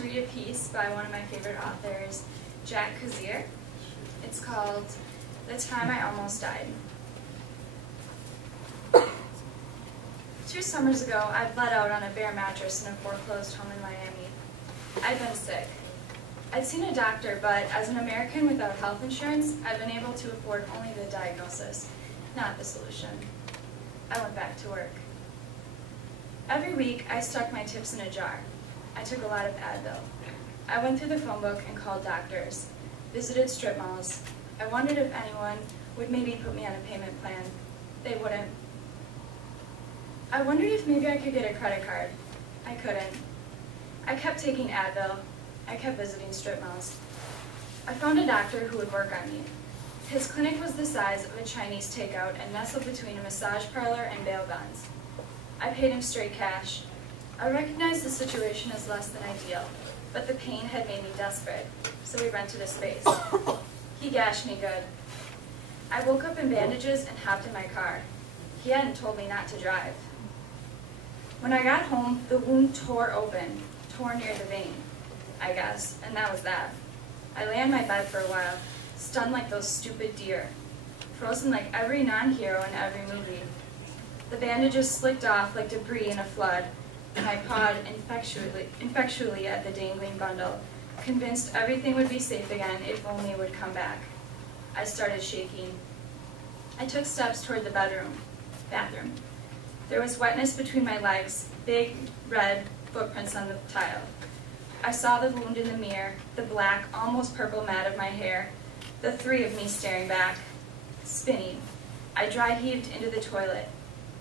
to read a piece by one of my favorite authors, Cazir. It's called The Time I Almost Died. 2 summers ago, I bled out on a bare mattress in a foreclosed home in Miami. I'd been sick. I'd seen a doctor, but as an American without health insurance, I'd been able to afford only the diagnosis, not the solution. I went back to work. Every week, I stuck my tips in a jar. I took a lot of Advil. I went through the phone book and called doctors, visited strip malls. I wondered if anyone would maybe put me on a payment plan. They wouldn't. I wondered if maybe I could get a credit card. I couldn't. I kept taking Advil. I kept visiting strip malls. I found a doctor who would work on me. His clinic was the size of a Chinese takeout and nestled between a massage parlor and bail bonds. I paid him straight cash. I recognized the situation as less than ideal, but the pain had made me desperate, so we rented a space. He gashed me good. I woke up in bandages and hopped in my car. He hadn't told me not to drive. When I got home, the wound tore open, tore near the vein, I guess, and that was that. I lay on my bed for a while, stunned like those stupid deer, frozen like every non-hero in every movie. The bandages slicked off like debris in a flood, and I pawed ineffectually at the dangling bundle, convinced everything would be safe again if only it would come back. I started shaking. I took steps toward the bathroom. There was wetness between my legs, big, red footprints on the tile. I saw the wound in the mirror, the black, almost purple mat of my hair, the 3 of me staring back, spinning. I dry heaved into the toilet.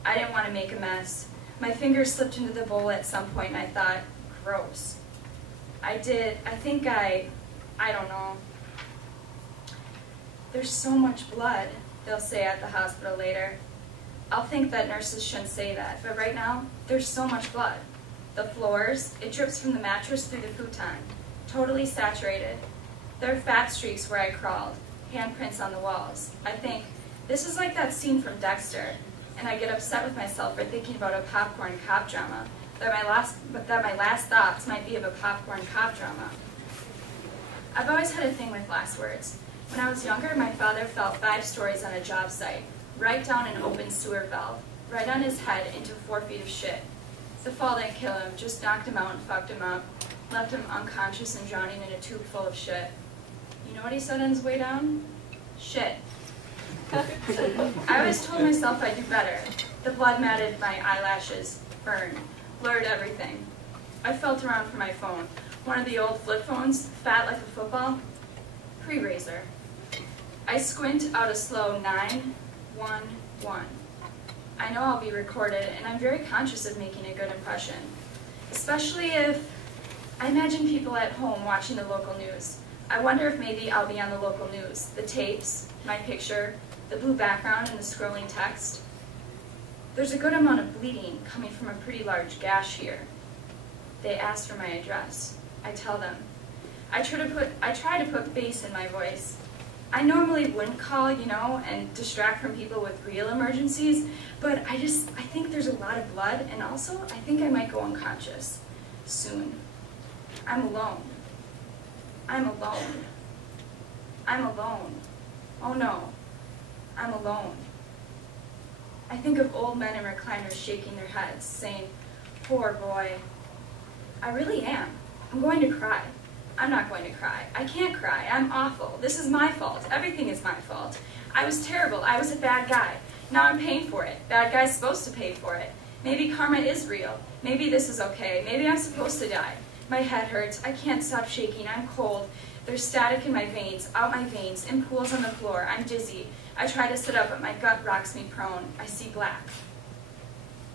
I didn't want to make a mess. My fingers slipped into the bowl at some point and I thought, gross. I don't know. There's so much blood, they'll say at the hospital later. I'll think that nurses shouldn't say that, but right now, there's so much blood. The floors, it drips from the mattress through the futon, totally saturated. There are fat streaks where I crawled, handprints on the walls. I think, this is like that scene from Dexter, and I get upset with myself for thinking about a popcorn cop drama, that my last thoughts might be of a popcorn cop drama. I've always had a thing with last words. When I was younger, my father fell 5 stories on a job site, right down an open sewer valve, right on his head into 4 feet of shit. The fall didn't kill him, just knocked him out and fucked him up, left him unconscious and drowning in a tube full of shit. You know what he said on his way down? Shit. I always told myself I'd do better. The blood matted my eyelashes, burned, blurred everything. I felt around for my phone. One of the old flip phones, fat like a football, pre-razor. I squint out a slow 911. I know I'll be recorded, and I'm very conscious of making a good impression, especially if I imagine people at home watching the local news. I wonder if maybe I'll be on the local news, the tapes, my picture, the blue background, and the scrolling text. There's a good amount of bleeding coming from a pretty large gash here. They ask for my address. I tell them. I try to put bass in my voice. I normally wouldn't call, and distract from people with real emergencies, but I think there's a lot of blood, and also I think I might go unconscious soon. I'm alone. I'm alone. I'm alone. Oh no, I'm alone. I think of old men in recliners shaking their heads, saying, poor boy. I really am. I'm going to cry. I'm not going to cry. I can't cry. I'm awful. This is my fault. Everything is my fault. I was terrible. I was a bad guy. Now I'm paying for it. Bad guy's supposed to pay for it. Maybe karma is real. Maybe this is okay. Maybe I'm supposed to die. My head hurts. I can't stop shaking. I'm cold. There's static in my veins, out my veins, in pools on the floor. I'm dizzy. I try to sit up, but my gut rocks me prone. I see black.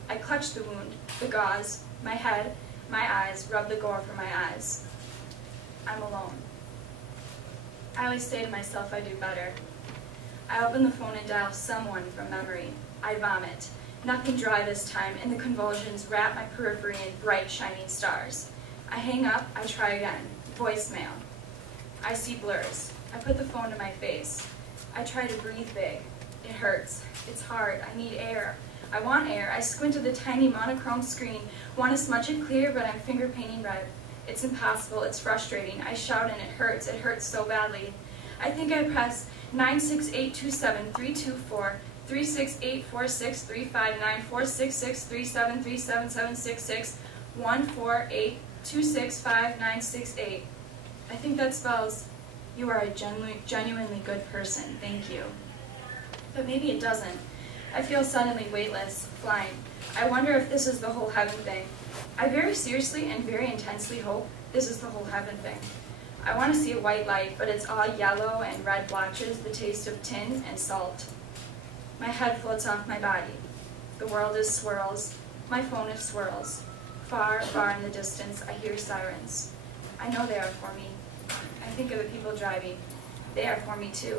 I clutch the wound, the gauze, my head, my eyes, rub the gore from my eyes. I'm alone. I always say to myself I do better. I open the phone and dial someone from memory. I vomit. Nothing dry this time, and the convulsions wrap my periphery in bright, shining stars. I hang up. I try again. Voicemail. I see blurs. I put the phone to my face. I try to breathe big. It hurts. It's hard. I need air. I want air. I squint at the tiny monochrome screen, want to smudge it clear, but I'm finger painting red. It's impossible, it's frustrating. I shout and it hurts so badly. I think I press 96827-324, 368-46359-466-3737-766, 148-265-968. I think that spells, you are a genuinely good person, thank you. But maybe it doesn't. I feel suddenly weightless, flying. I wonder if this is the whole heaven thing. I very seriously and very intensely hope this is the whole heaven thing. I want to see a white light, but it's all yellow and red blotches, the taste of tin and salt. My head floats off my body. The world is swirls. My phone is swirls. Far, far in the distance, I hear sirens. I know they are for me. I think of the people driving. They are for me too.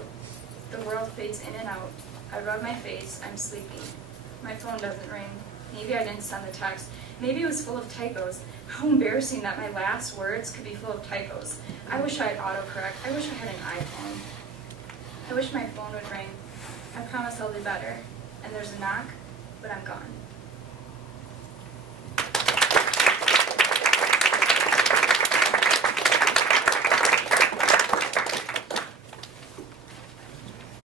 The world fades in and out. I rub my face. I'm sleepy. My phone doesn't ring. Maybe I didn't send the text. Maybe it was full of typos. How embarrassing that my last words could be full of typos. I wish I had autocorrect. I wish I had an iPhone. I wish my phone would ring. I promise I'll do better. And there's a knock, but I'm gone.